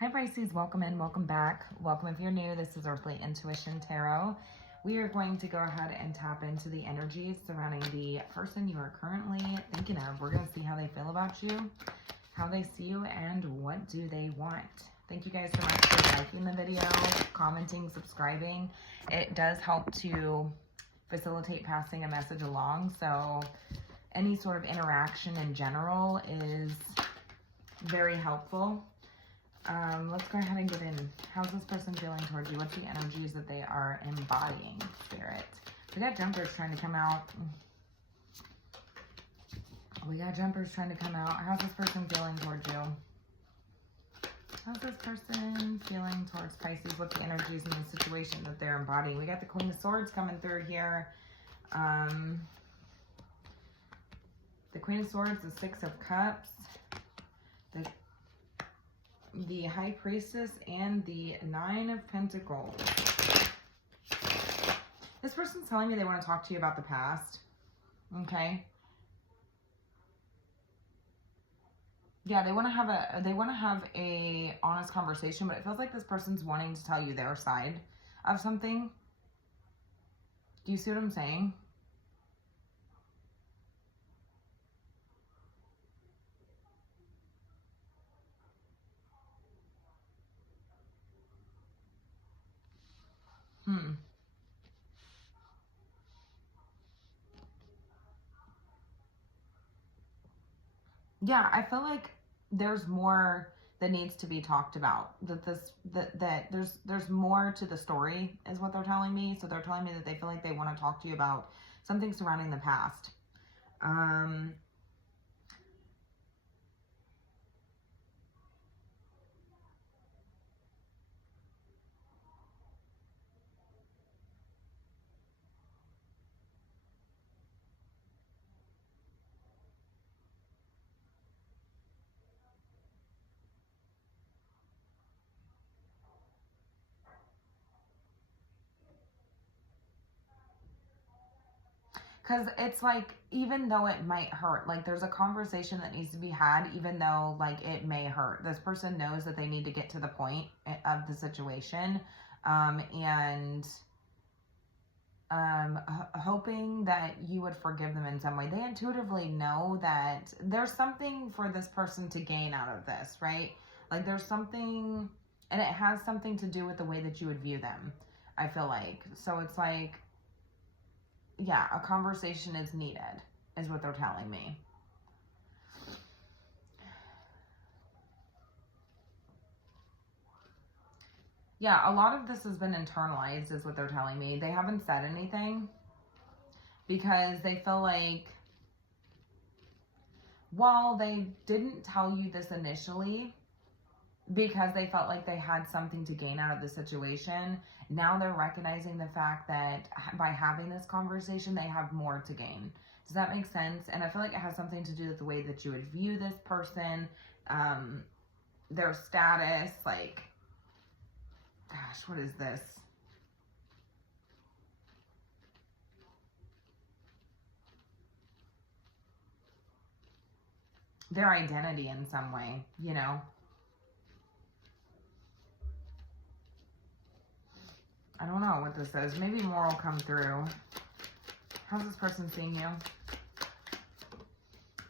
Hi Pisces, welcome in, welcome back. Welcome if you're new. This is Earthly Intuition Tarot. We are going to go ahead and tap into the energies surrounding the person you are currently thinking of. We're going to see how they feel about you, how they see you, and what do they want. Thank you guys so much for liking the video, commenting, subscribing. It does help to facilitate passing a message along. So any sort of interaction in general is very helpful. Let's go ahead and get in. How's this person feeling towards you? What's the energies that they are embodying, Spirit? We got jumpers trying to come out. How's this person feeling towards you? How's this person feeling towards Pisces? What's the energies in the situation that they're embodying? We got the Queen of Swords coming through here. The Queen of Swords, the Six of Cups, the High Priestess, and the Nine of Pentacles. This person's telling me they want to talk to you about the past. Okay. Yeah, they want to have a honest conversation, but it feels like this person's wanting to tell you their side of something. Do you see what I'm saying? Yeah, I feel like there's more that needs to be talked about. That there's more to the story is what they're telling me. So they're telling me that they feel like they want to talk to you about something surrounding the past. Because it's like, even though it might hurt, like there's a conversation that needs to be had, even though like it may hurt. This person knows that they need to get to the point of the situation, and hoping that you would forgive them in some way. They intuitively know that there's something for this person to gain out of this, right? Like there's something, and it has something to do with the way that you would view them, I feel like. So it's like, yeah, a conversation is needed, is what they're telling me. Yeah, a lot of this has been internalized, is what they're telling me. They haven't said anything because they feel like, while they didn't tell you this initially because they felt like they had something to gain out of the situation, now they're recognizing the fact that by having this conversation, they have more to gain. Does that make sense? And I feel like it has something to do with the way that you would view this person, their status, like, gosh, what is this? Their identity in some way, you know? I don't know what this is. Maybe more will come through. How's this person seeing you?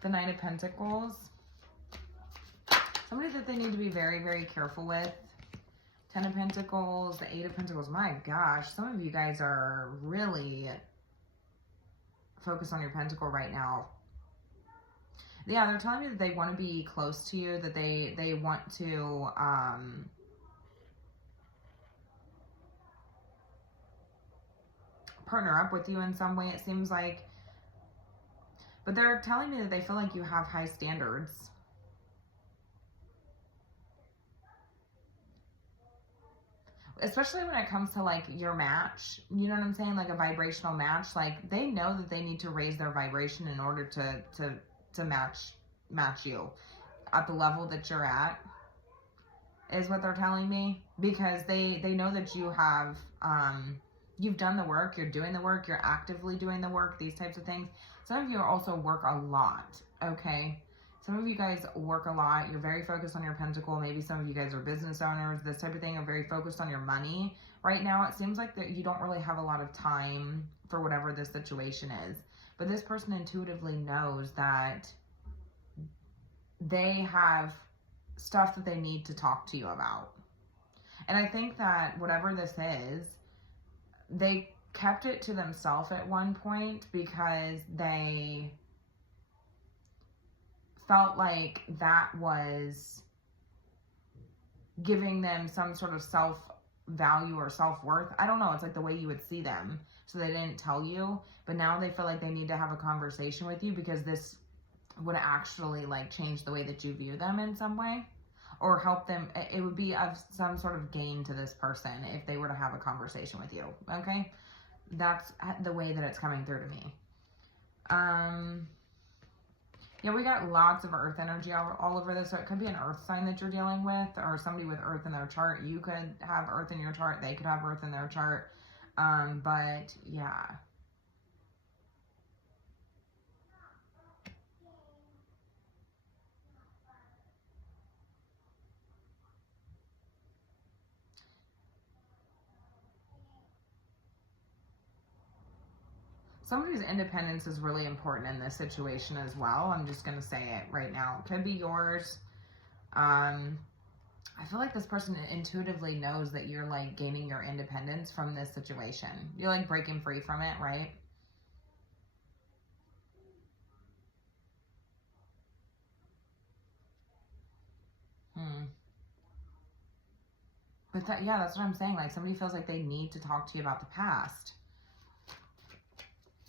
The Knight of Pentacles. Somebody that they need to be very, very careful with. Ten of Pentacles, the Eight of Pentacles. My gosh, some of you guys are really focused on your pentacle right now. Yeah, they're telling me that they want to be close to you, that they want to partner up with you in some way, it seems like. But they're telling me that they feel like you have high standards. Especially when it comes to like your match, you know what I'm saying? Like a vibrational match. Like they know that they need to raise their vibration in order to match you at the level that you're at, is what they're telling me. Because they know that you have, you've done the work, you're doing the work, you're actively doing the work, these types of things. Some of you also work a lot, okay? Some of you guys work a lot. You're very focused on your pentacle. Maybe some of you guys are business owners. This type of thing are very focused on your money. Right now, it seems like that you don't really have a lot of time for whatever this situation is. But this person intuitively knows that they have stuff that they need to talk to you about. And I think that whatever this is, they kept it to themselves at one point because they felt like that was giving them some sort of self-value or self-worth. I don't know. It's like the way you would see them. So they didn't tell you. But now they feel like they need to have a conversation with you because this would actually like change the way that you view them in some way. Or help them. It would be of some sort of gain to this person if they were to have a conversation with you. Okay? That's the way that it's coming through to me. Yeah, we got lots of earth energy all over this. So it could be an earth sign that you're dealing with or somebody with earth in their chart. You could have earth in your chart. They could have earth in their chart. But yeah. Somebody's independence is really important in this situation as well. I'm just going to say it right now. It could be yours. I feel like this person intuitively knows that you're like gaining your independence from this situation. You're like breaking free from it, right? But that, yeah, that's what I'm saying. Like somebody feels like they need to talk to you about the past.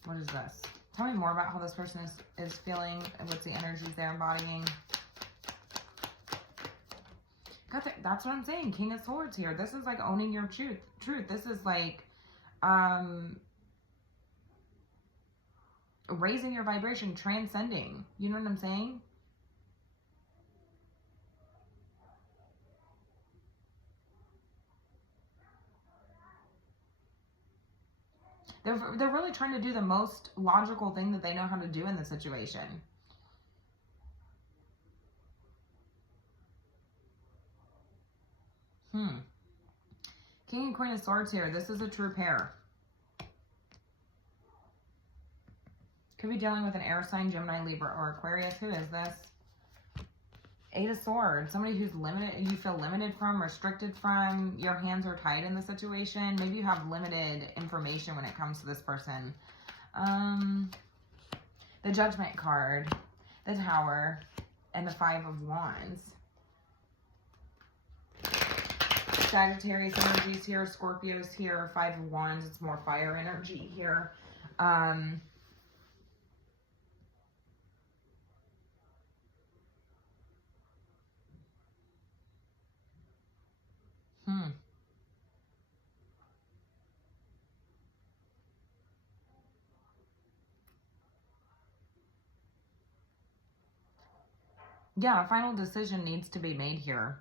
What is this? Tell me more about how this person is feeling. What's the energies they're embodying? That's what I'm saying. King of Swords here. This is like owning your truth. This is like raising your vibration, transcending. You know what I'm saying? They're really trying to do the most logical thing that they know how to do in the situation. King and Queen of Swords here. This is a true pair. Could be dealing with an air sign, Gemini, Libra, or Aquarius. Who is this? Eight of Swords. Somebody who's limited, you feel limited from, restricted from. Your hands are tied in the situation. Maybe you have limited information when it comes to this person. The Judgment card, the Tower, and the Five of Wands. Sagittarius energies here, Scorpios here, Five of Wands. It's more fire energy here. Yeah, a final decision needs to be made here.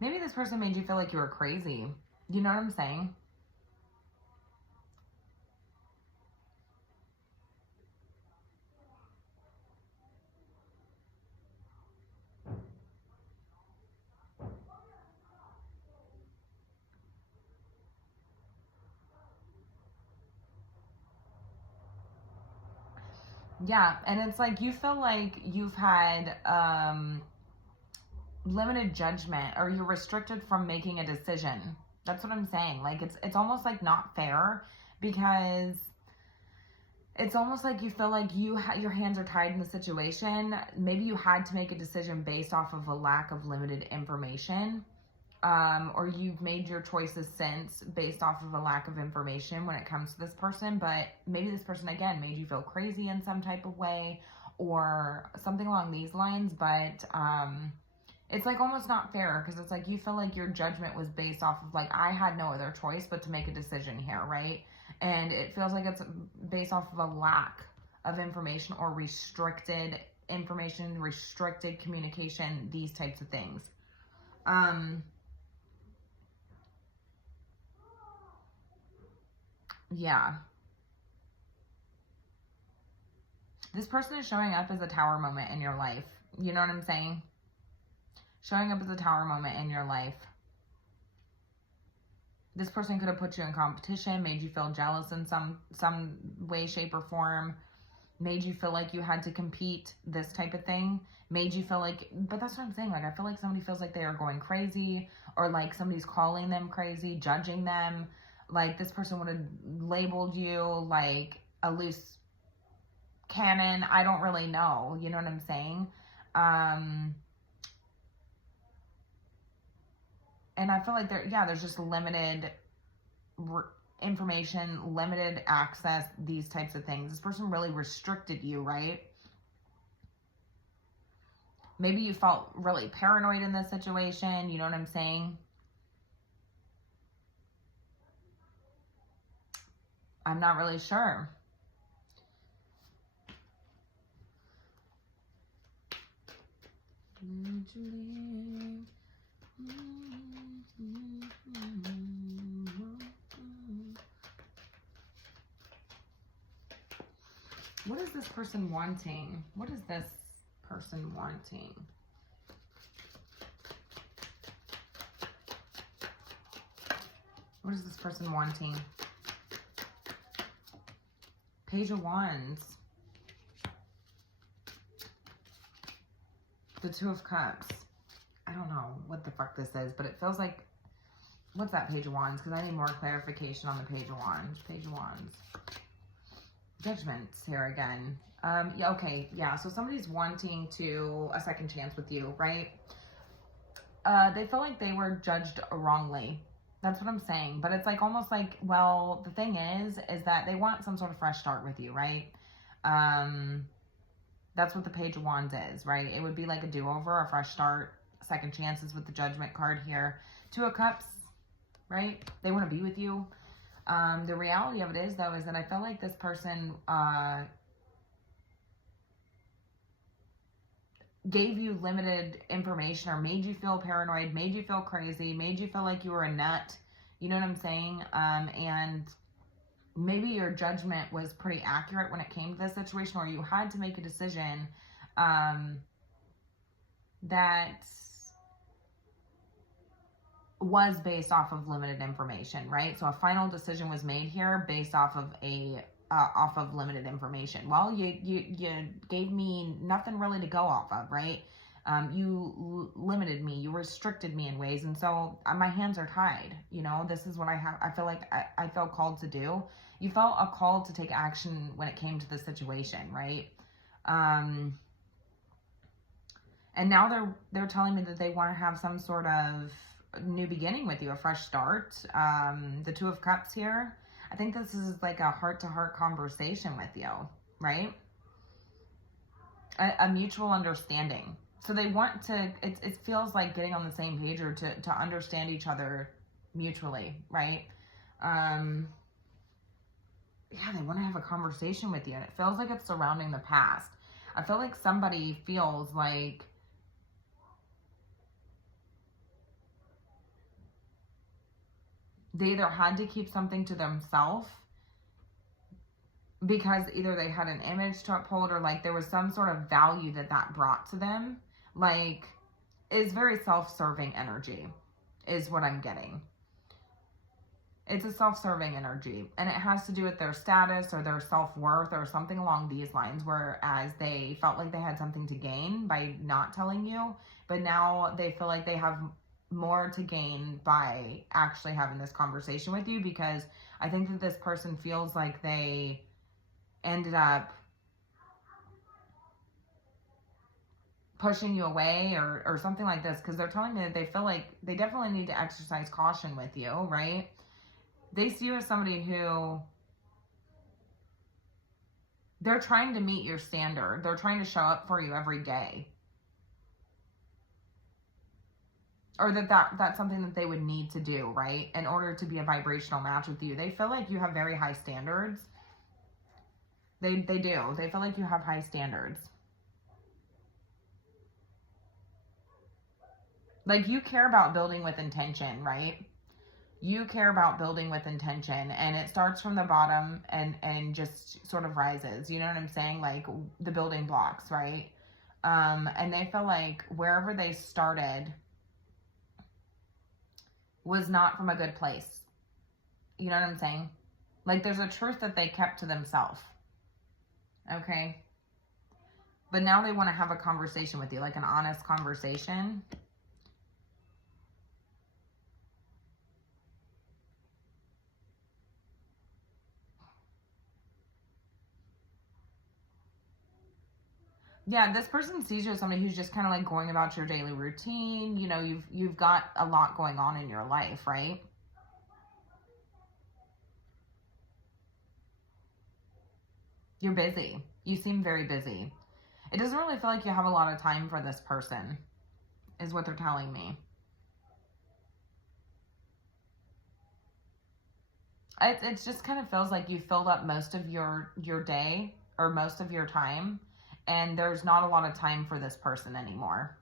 Maybe this person made you feel like you were crazy. You know what I'm saying? Yeah, and it's like you feel like you've had limited judgment or you're restricted from making a decision. That's what I'm saying. Like it's almost like not fair because it's almost like you feel like your hands are tied in the situation. Maybe you had to make a decision based off of a lack of limited information. Or you've made your choices since based off of a lack of information when it comes to this person, but maybe this person, again, made you feel crazy in some type of way or something along these lines, but it's like almost not fair because it's like you feel like your judgment was based off of like, I had no other choice but to make a decision here, right? And it feels like it's based off of a lack of information or restricted information, restricted communication, these types of things. Yeah. This person is showing up as a tower moment in your life. You know what I'm saying? Showing up as a tower moment in your life. This person could have put you in competition, made you feel jealous in some way, shape, or form, made you feel like you had to compete, this type of thing, made you feel like, but that's what I'm saying, like, I feel like somebody feels like they are going crazy, or like somebody's calling them crazy, judging them, like this person would have labeled you like a loose cannon. I don't really know, you know what I'm saying? And I feel like there's just limited information, limited access, these types of things. This person really restricted you, right? Maybe you felt really paranoid in this situation, you know what I'm saying? I'm not really sure. What is this person wanting? What is this person wanting? What is this person wanting? Page of Wands. The Two of Cups. I don't know what the fuck this is, but it feels like, what's that Page of Wands? Because I need more clarification on the Page of Wands. Page of Wands. Judgments here again. Yeah, okay, yeah, so somebody's wanting a second chance with you, right? They feel like they were judged wrongly. That's what I'm saying. But it's like almost like, well, the thing is that they want some sort of fresh start with you, right? That's what the Page of Wands is, right? It would be like a do-over, a fresh start, second chances with the Judgment card here. Two of Cups, right? They want to be with you. The reality of it is, though, is that I feel like this person gave you limited information or made you feel paranoid, made you feel crazy, made you feel like you were a nut. You know what I'm saying? And maybe your judgment was pretty accurate when it came to this situation, or you had to make a decision that was based off of limited information, right? So a final decision was made here based off of limited information. Well, you gave me nothing really to go off of, right? You limited me, you restricted me in ways, and so my hands are tied. You know, this is what I feel like I felt called to do. You felt a call to take action when it came to the situation, right? And now they're telling me that they want to have some sort of new beginning with you, a fresh start. The Two of Cups here. I think this is like a heart-to-heart conversation with you, right? A mutual understanding. So they want to, it feels like getting on the same page, or to understand each other mutually, right? Yeah, they want to have a conversation with you, and it feels like it's surrounding the past. I feel like somebody feels like they either had to keep something to themselves because either they had an image to uphold, or like there was some sort of value that brought to them. Like, it's very self-serving energy is what I'm getting. It's a self-serving energy, and it has to do with their status or their self-worth or something along these lines, whereas they felt like they had something to gain by not telling you, but now they feel like they have more to gain by actually having this conversation with you, because I think that this person feels like they ended up pushing you away or something like this, because they're telling me that they feel like they definitely need to exercise caution with you, right? They see you as somebody who, they're trying to meet your standard. They're trying to show up for you every day. Or that's something that they would need to do, right? In order to be a vibrational match with you. They feel like you have very high standards. They do. They feel like you have high standards. Like, you care about building with intention, right? You care about building with intention, and it starts from the bottom and just sort of rises. You know what I'm saying? Like, the building blocks, right? And they feel like wherever they started was not from a good place. You know what I'm saying? Like, there's a truth that they kept to themselves. Okay? But now they want to have a conversation with you, like an honest conversation. Yeah, this person sees you as somebody who's just kind of like going about your daily routine. You know, you've got a lot going on in your life, right? You're busy. You seem very busy. It doesn't really feel like you have a lot of time for this person, is what they're telling me. It just kind of feels like you filled up most of your day or most of your time, and there's not a lot of time for this person anymore.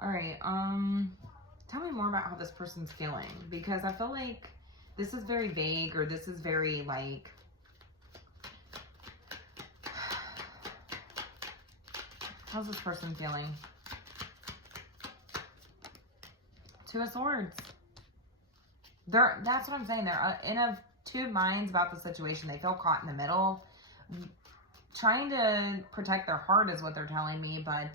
All right, tell me more about how this person's feeling, because I feel like this is very vague, or this is very like, how's this person feeling? Two of Swords. That's what I'm saying. They're in of two minds about the situation. They feel caught in the middle. Trying to protect their heart is what they're telling me, but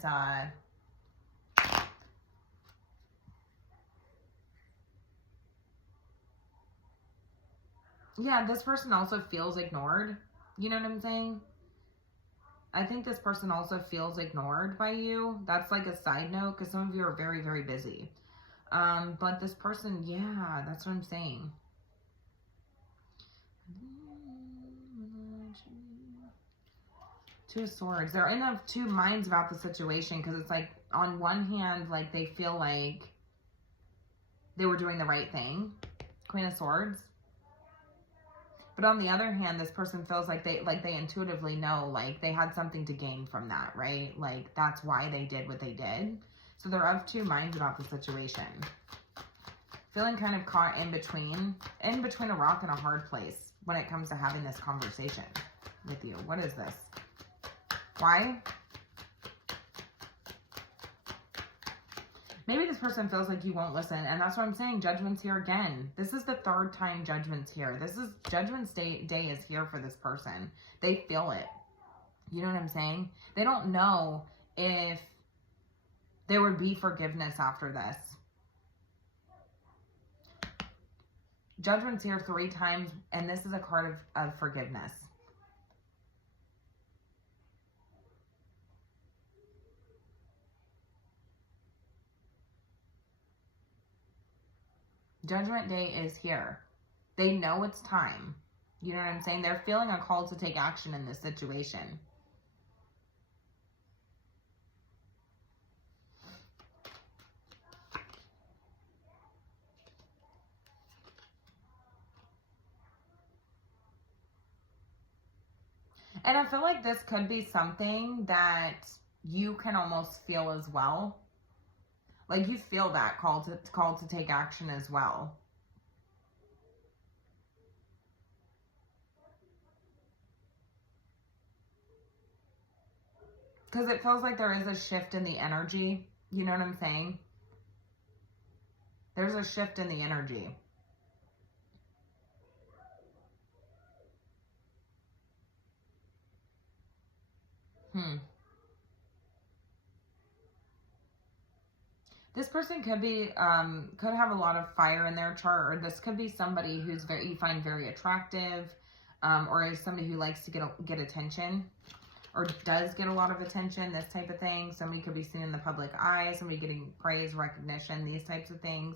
yeah, this person also feels ignored. You know what I'm saying? I think this person also feels ignored by you. That's like a side note, because some of you are very, very busy. But this person, yeah, that's what I'm saying. Two of Swords. They're in of two minds about the situation, because it's like, on one hand, like, they feel like they were doing the right thing. Queen of Swords. But on the other hand, this person feels like they intuitively know, like, they had something to gain from that, right? Like, that's why they did what they did. So they're of two minds about the situation. Feeling kind of caught in between a rock and a hard place when it comes to having this conversation with you. What is this? Why? Maybe this person feels like you won't listen, and that's what I'm saying. Judgment's here again. This is the third time Judgment's here. This is Judgment's day is here for this person. They feel it. You know what I'm saying? They don't know if there would be forgiveness after this. Judgment's here 3 times, and this is a card of forgiveness. Judgment Day is here. They know it's time. You know what I'm saying? They're feeling a call to take action in this situation. And I feel like this could be something that you can almost feel as well. Like, you feel that call to take action as well. Because it feels like there is a shift in the energy. You know what I'm saying? There's a shift in the energy. This person could be, could have a lot of fire in their chart, or this could be somebody who's you find very attractive, or is somebody who likes to get attention, or does get a lot of attention, this type of thing. Somebody could be seen in the public eye, somebody getting praise, recognition, these types of things.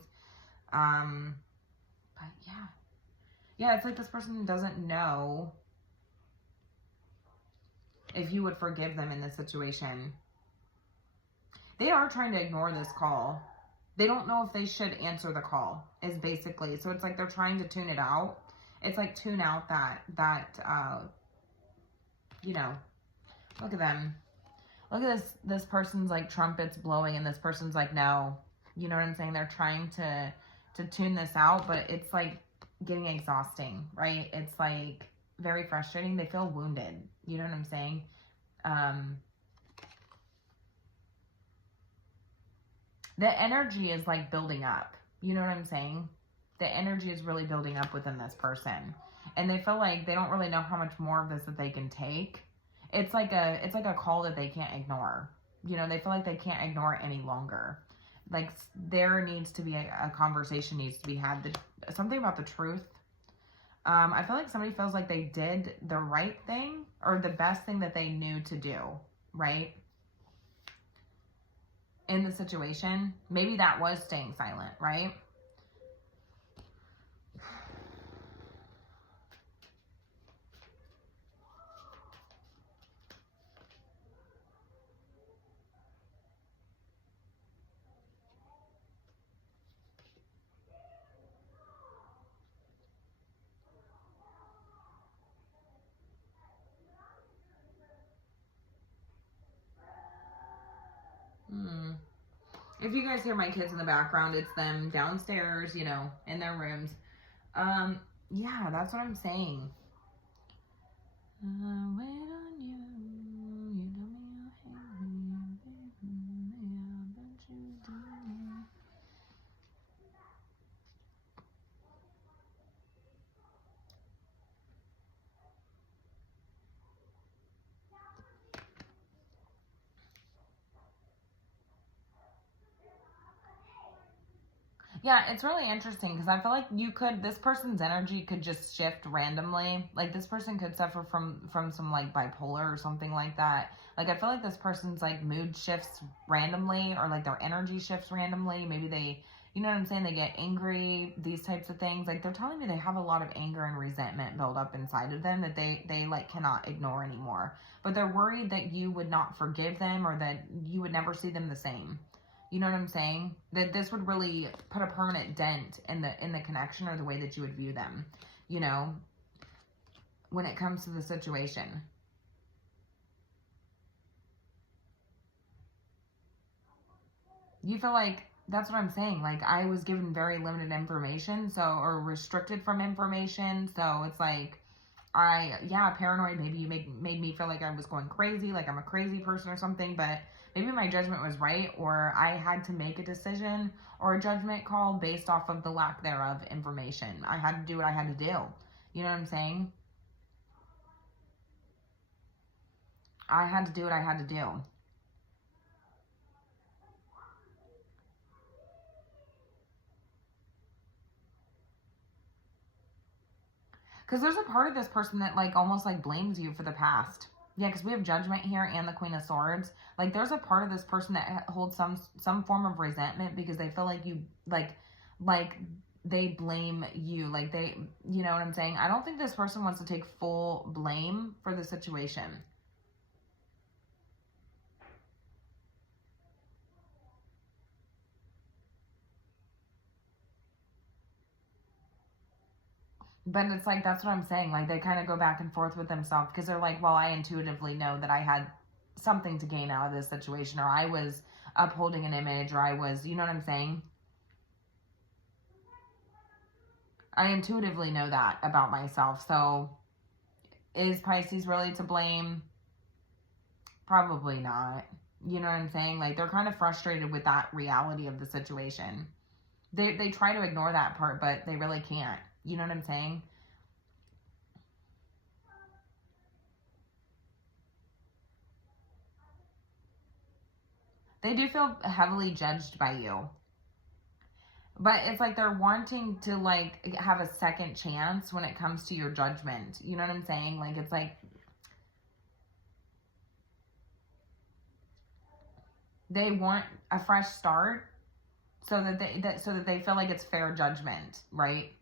But yeah. Yeah, it's like this person doesn't know if you would forgive them in this situation. They are trying to ignore this call. They don't know if they should answer the call, is basically. So it's like they're trying to tune it out. It's like tune out you know, look at them. Look at this person's like trumpets blowing and this person's like, no. You know what I'm saying? They're trying to tune this out, but it's like getting exhausting, right? It's like very frustrating. They feel wounded. You know what I'm saying? The energy is like building up. You know what I'm saying? The energy is really building up within this person. And they feel like they don't really know how much more of this that they can take. It's like a call that they can't ignore. You know, they feel like they can't ignore it any longer. Like there needs to be a conversation needs to be had. Something about the truth. I feel like somebody feels like they did the right thing or the best thing that they knew to do, right? In the situation. Maybe that was staying silent, right? If you guys hear my kids in the background, it's them downstairs, you know, in their rooms. Yeah, that's what I'm saying. Wait on you. You know me, I hate me, baby. But you do. Yeah, it's really interesting because I feel like this person's energy could just shift randomly. Like this person could suffer from some like bipolar or something like that. Like I feel like this person's like mood shifts randomly or like their energy shifts randomly. Maybe they, you know what I'm saying? They get angry, these types of things. Like they're telling me they have a lot of anger and resentment built up inside of them that they like cannot ignore anymore. But they're worried that you would not forgive them or that you would never see them the same. You know what I'm saying? That this would really put a permanent dent in the connection or the way that you would view them, you know, when it comes to the situation. You feel like, that's what I'm saying, like I was given very limited information, so, or restricted from information, so it's like, paranoid, maybe you made me feel like I was going crazy, like I'm a crazy person or something, but maybe my judgment was right, or I had to make a decision or a judgment call based off of the lack thereof information. I had to do what I had to do. You know what I'm saying? I had to do what I had to do. Because there's a part of this person that like almost like blames you for the past. Yeah, because we have Judgment here and the Queen of Swords. Like, there's a part of this person that holds some form of resentment because they feel like you, like they blame you. Like, you know what I'm saying? I don't think this person wants to take full blame for the situation. But it's like, that's what I'm saying. Like, they kind of go back and forth with themselves because they're like, well, I intuitively know that I had something to gain out of this situation, or I was upholding an image, or I was, you know what I'm saying? I intuitively know that about myself. So is Pisces really to blame? Probably not. You know what I'm saying? Like, they're kind of frustrated with that reality of the situation. They try to ignore that part, but they really can't. You know what I'm saying? They do feel heavily judged by you. But it's like they're wanting to, like, have a second chance when it comes to your judgment. You know what I'm saying? Like, it's like they want a fresh start so that they feel like it's fair judgment, right?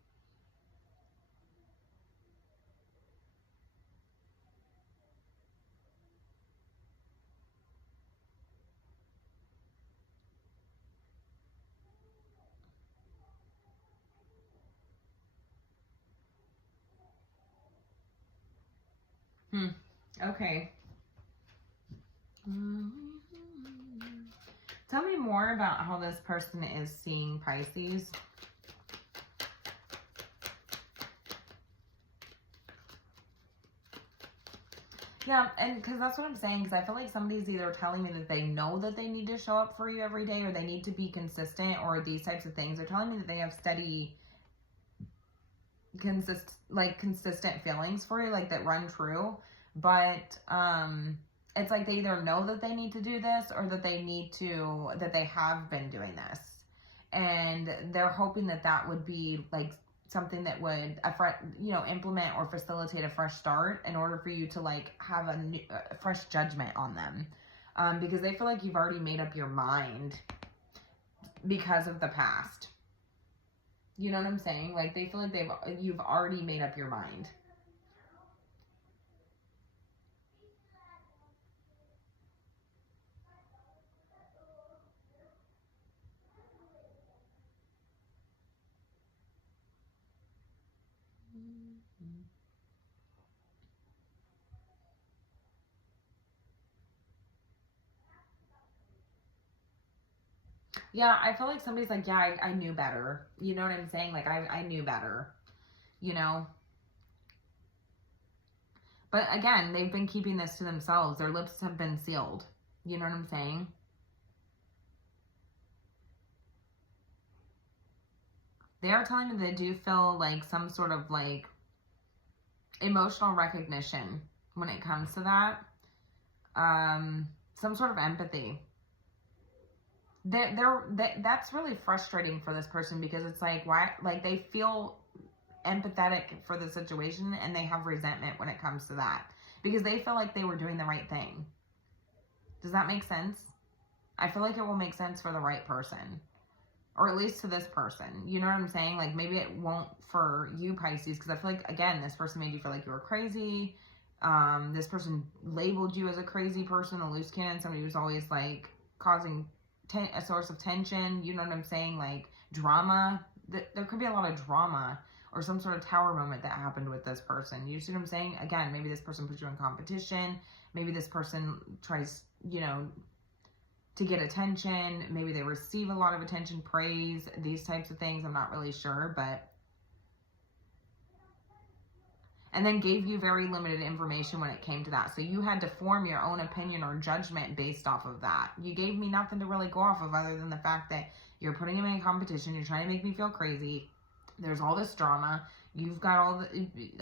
Okay. Tell me more about how this person is seeing Pisces. Yeah, and because that's what I'm saying, because I feel like somebody's either telling me that they know that they need to show up for you every day, or they need to be consistent, or these types of things. They're telling me that they have steady, consistent feelings for you, like that run true. But it's like they either know that they need to do this, or that they have been doing this. And they're hoping that that would be like something that would implement or facilitate a fresh start in order for you to like have a fresh judgment on them, because they feel like you've already made up your mind because of the past. You know what I'm saying? Like they feel like you've already made up your mind. Yeah, I feel like somebody's like, yeah, I knew better. You know what I'm saying? Like, I knew better, you know? But again, they've been keeping this to themselves. Their lips have been sealed. You know what I'm saying? They are telling me they do feel like some sort of like emotional recognition when it comes to that. Some sort of empathy. That's really frustrating for this person, because it's like, why, like they feel empathetic for the situation and they have resentment when it comes to that, because they feel like they were doing the right thing. Does that make sense? I feel like it will make sense for the right person, or at least to this person. You know what I'm saying? Like maybe it won't for you, Pisces, because I feel like, again, this person made you feel like you were crazy. This person labeled you as a crazy person, a loose cannon, somebody who's always like causing a source of tension. You know what I'm saying? Like drama. There could be a lot of drama or some sort of tower moment that happened with this person. You see what I'm saying? Again, maybe this person puts you in competition. Maybe this person tries, to get attention. Maybe they receive a lot of attention, praise, these types of things. I'm not really sure, but... And then gave you very limited information when it came to that. So you had to form your own opinion or judgment based off of that. You gave me nothing to really go off of other than the fact that you're putting him in a competition. You're trying to make me feel crazy. There's all this drama. You've got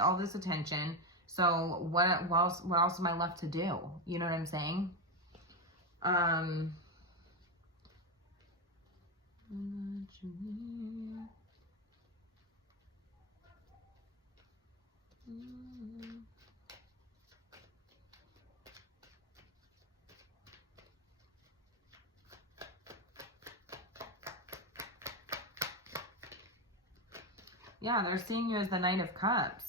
all this attention. So what else am I left to do? You know what I'm saying? Yeah, they're seeing you as the Knight of Cups.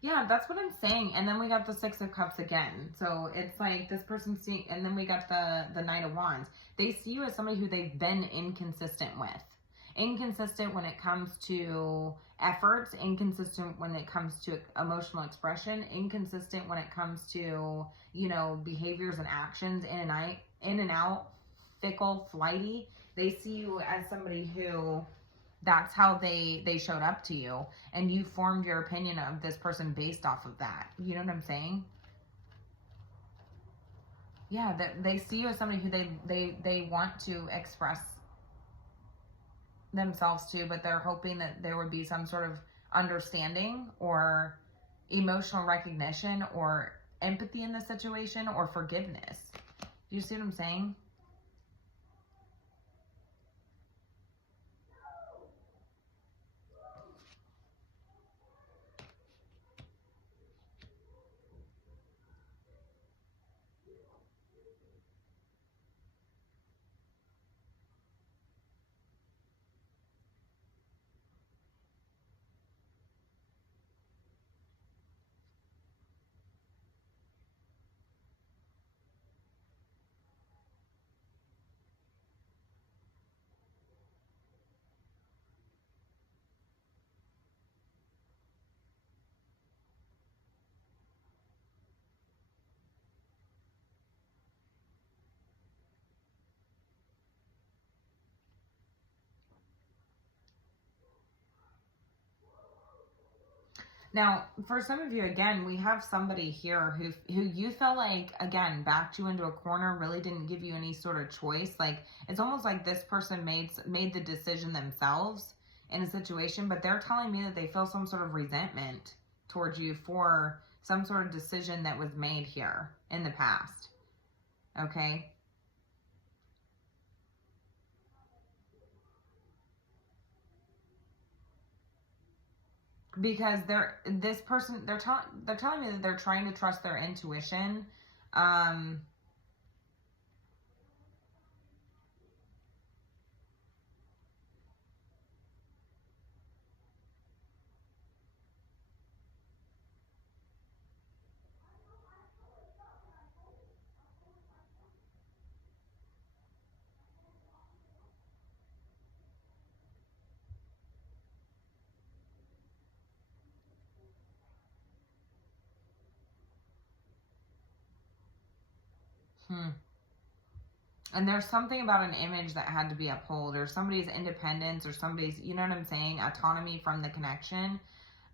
Yeah, that's what I'm saying. And then we got the Six of Cups again. So it's like this person's seeing, and then we got the Knight of Wands. They see you as somebody who they've been inconsistent with. Inconsistent when it comes to efforts, inconsistent when it comes to emotional expression, inconsistent when it comes to, behaviors and actions, in and out, fickle, flighty. They see you as somebody who, that's how they showed up to you, and you formed your opinion of this person based off of that. You know what I'm saying? Yeah, that they see you as somebody who they want to express themselves to, but they're hoping that there would be some sort of understanding or emotional recognition or empathy in the situation, or forgiveness. Do you see what I'm saying? Now, for some of you, again, we have somebody here who you felt like, again, backed you into a corner, really didn't give you any sort of choice. Like, it's almost like this person made the decision themselves in a situation, but they're telling me that they feel some sort of resentment towards you for some sort of decision that was made here in the past. Okay? Because they're telling me that they're trying to trust their intuition. Um, hmm. And there's something about an image that had to be upheld, or somebody's independence, or somebody's, you know what I'm saying, autonomy from the connection.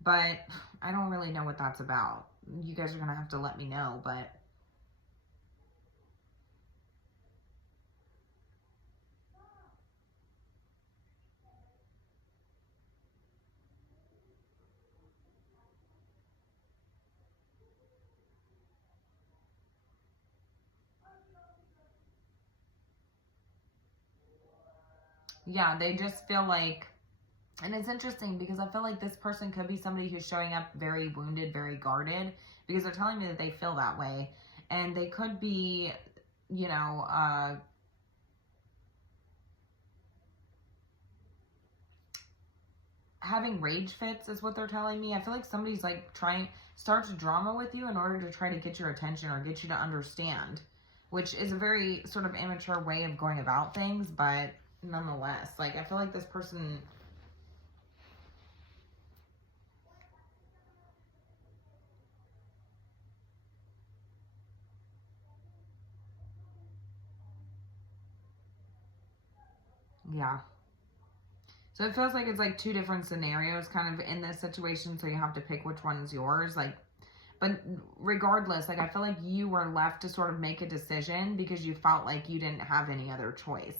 But I don't really know what that's about. You guys are going to have to let me know, but yeah, they just feel like, and it's interesting because I feel like this person could be somebody who's showing up very wounded, very guarded, because they're telling me that they feel that way. And they could be, you know, having rage fits is what they're telling me. I feel like somebody's like starts drama with you in order to try to get your attention or get you to understand, which is a very sort of immature way of going about things, but nonetheless, like I feel like this person, yeah. So it feels like it's like two different scenarios kind of in this situation, so you have to pick which one's yours. Like, but regardless, like I feel like you were left to sort of make a decision because you felt like you didn't have any other choice.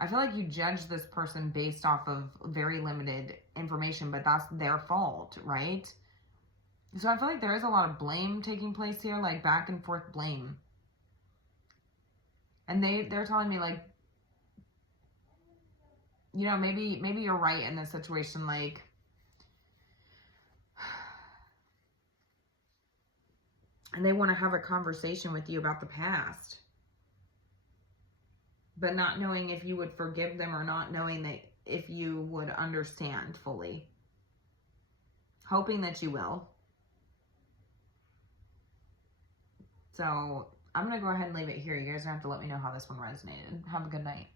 I feel like you judged this person based off of very limited information, but that's their fault, right? So I feel like there is a lot of blame taking place here, like back and forth blame. And they're telling me like, you know, maybe you're right in this situation, like and they want to have a conversation with you about the past, but not knowing if you would forgive them or not knowing that if you would understand fully, hoping that you will. So I'm going to go ahead and leave it here. You guys are going to have to let me know how this one resonated. Have a good night.